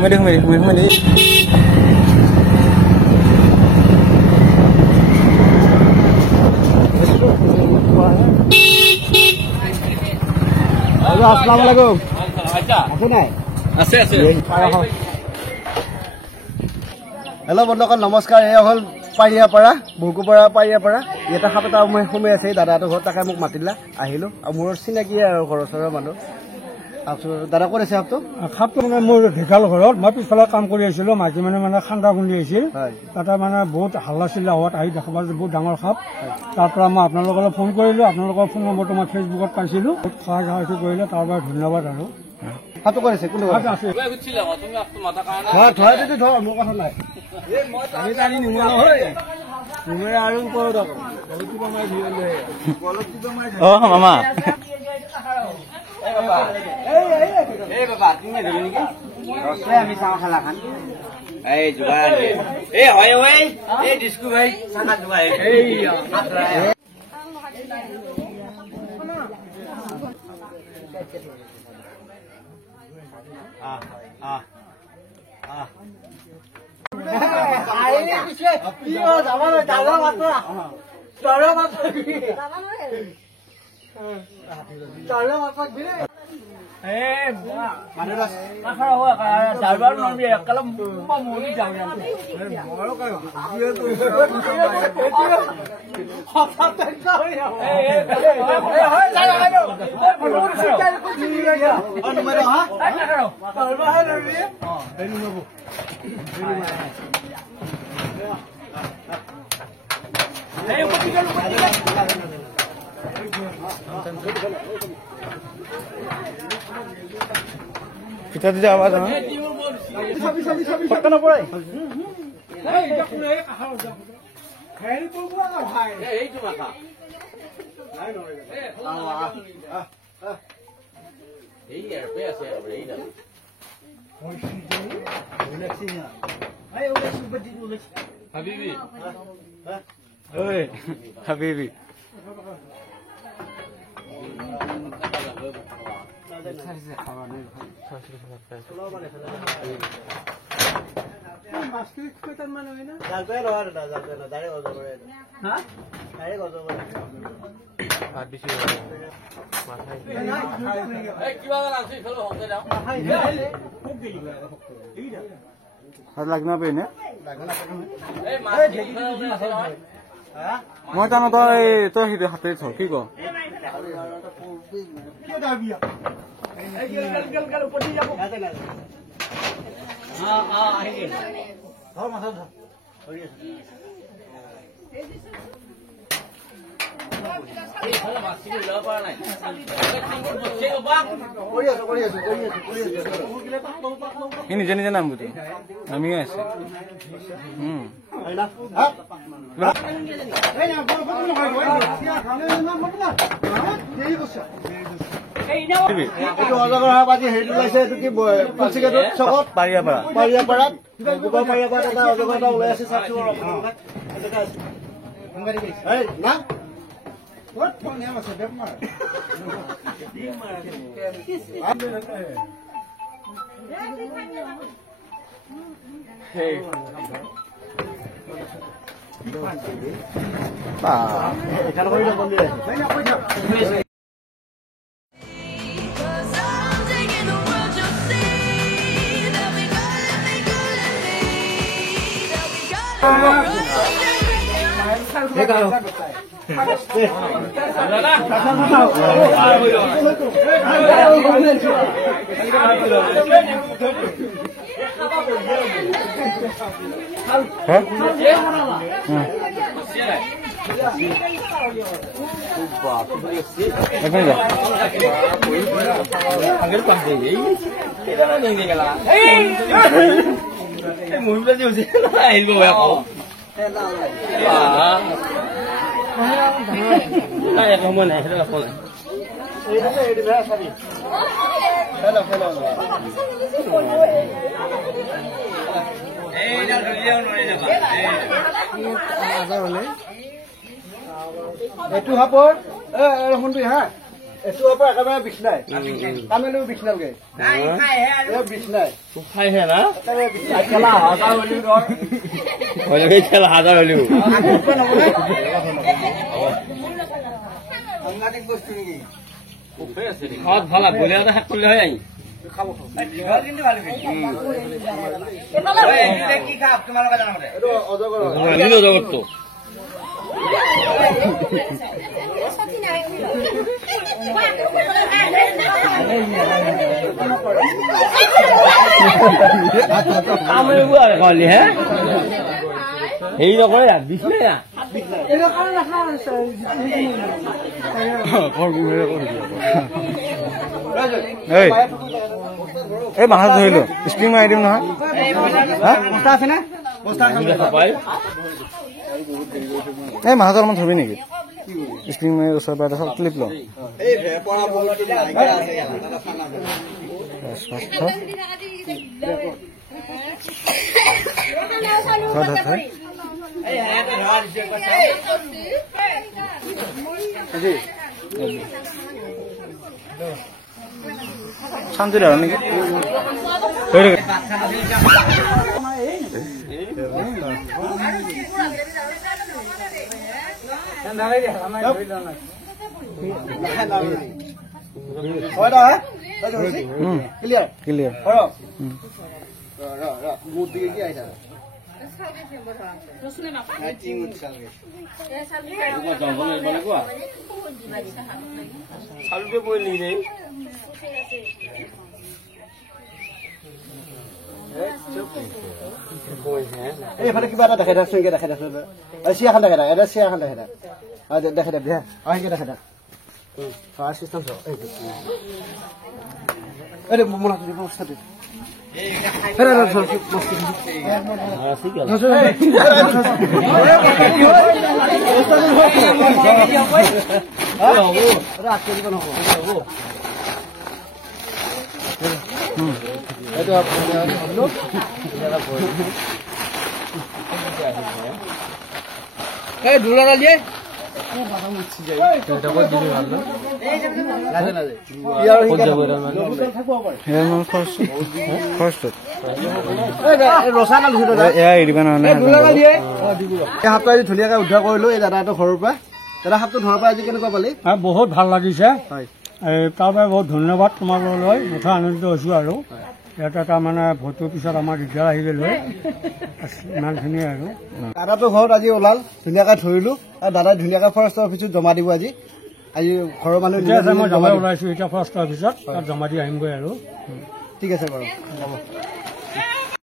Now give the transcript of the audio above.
Mày đi không mày đi. Assalamualaikum. আছে নাই? আছে। হেল্ল' বন্ধুসকল নমস্কাৰ। এই হ'ল পাৰিয়াপাৰা ভুকুপাৰা পাৰিয়াপাৰা ইয়াতে সাপ এটা সোমাই আছে দাদাটো ঘৰত তাকে মোক মাতিলা আহিলো আৰু মোৰ চিনাকি আৰু ঘৰৰ ওচৰৰ মানুহ দাদা ক'ত আছে সাপটো মানে মোৰ ঢেকাল ঘৰত মই পিছফালে কাম কৰি আছিলো মাইকী মানে খান্দা খুন্দি আহিছিল তাতে মানে বহুত হাল্লা চিল্লা হোৱাত আহি দেখা পালো বহুত ডাঙৰ সাপ তাৰ পৰা মই আপোনালোকলৈ ফোন কৰিলো আপোনালোকৰ ফোন নম্বৰটো মই ফেচবুকত পাইছিলো বহুত সহায় সাহায্য কৰিলে তাৰ পৰা ধন্যবাদ আৰু সাপটো কৰিছে কোন মোৰ কথা নাই মামা আমি চাওঁ খালা খান এই যোগাৰ এই হয় ঐ এই ডিস্কু ভাই চানা যোগাৰ এই kita tidak apa sama peka na pray Habibi oi Habibi লাগনা পেনে মই জানো তই হাতে থ কি ক নিজে নিজে নাম বুঝি আমিও আছে What name was a bit more? Hey. Itu hapor, hundu ha. এটোৰ পৰা একেবাৰে বিষ নাই কামেলো বিষ নালগে বিষ নাই খাইহে না একেবাৰে বিষ নাই খেলা হাজাৰ হলিও ধৰ হলে খেলা হাজাৰ হলিও সাংঘাতিক বস্তু নেকি খাওয়াত ভালো বলে এটা হাত করলে হয় খাবো কিন্তু ভালো কি খাব তোমার কথা জানা এইটো অজগৰ নিলো জগত তো আমি বুয়াৰ খালি হ্যাঁ এই ৰকম দিস না এই মাছ ধৰিলো স্প্ৰিং মাৰি দিম নহয় বস্তা আছে না বস্তা এই মাছ অলপমান ধৰিবি নেকি স্প্ৰিং মাৰি ওচৰৰ পৰা চব ক্লিপ লওঁ এই পৰা বহুত আছে শান্তি আৰু নেকি ক্লিয়াৰ ক্লিয়াৰ চালুতে বলি নেই এইফালে কিবা এটা দেখাই থাকচোন দেখাই থাকচোন চিয়াখন দেখাই থাক এটা চিয়াখন দেখাই থাক দেখাই থাক দিয়া আহিকে দেখাই থাক চিষ্টেম চাওক এইটো মনত বস্তাটো দুলা দিয়ে এয়া এৰিব নহয় সাপটো আজি ধুনীয়াকে উদ্ধাৰ কৰিলো এই দাদাটো ঘৰৰ পৰা দাদা সাপটো ঘৰৰ পৰা আজি কেনেকুৱা পালি বহুত ভাল লাগিছে হয় তাৰ বাবে বহুত ধন্যবাদ তোমালোকলৈ মুঠা আনন্দিত হৈছো আৰু ইয়াত এটা মানে ভোটৰ পিছত আমাৰ দিগদাৰ আহিলে লৈ ইমানখিনিয়ে আৰু দাদাটো ঘৰত আজি ওলাল ধুনীয়াকে ধৰিলো আৰু দাদাই ধুনীয়াকে ফৰেষ্টৰ অফিচত জমা দিব আজি ঘৰৰ মানুহ মই জমা ওলাইছো এতিয়া ফৰেষ্টৰ অফিচত তাত জমা দি আহিমগৈ আৰু ঠিক আছে বাৰু হ'ব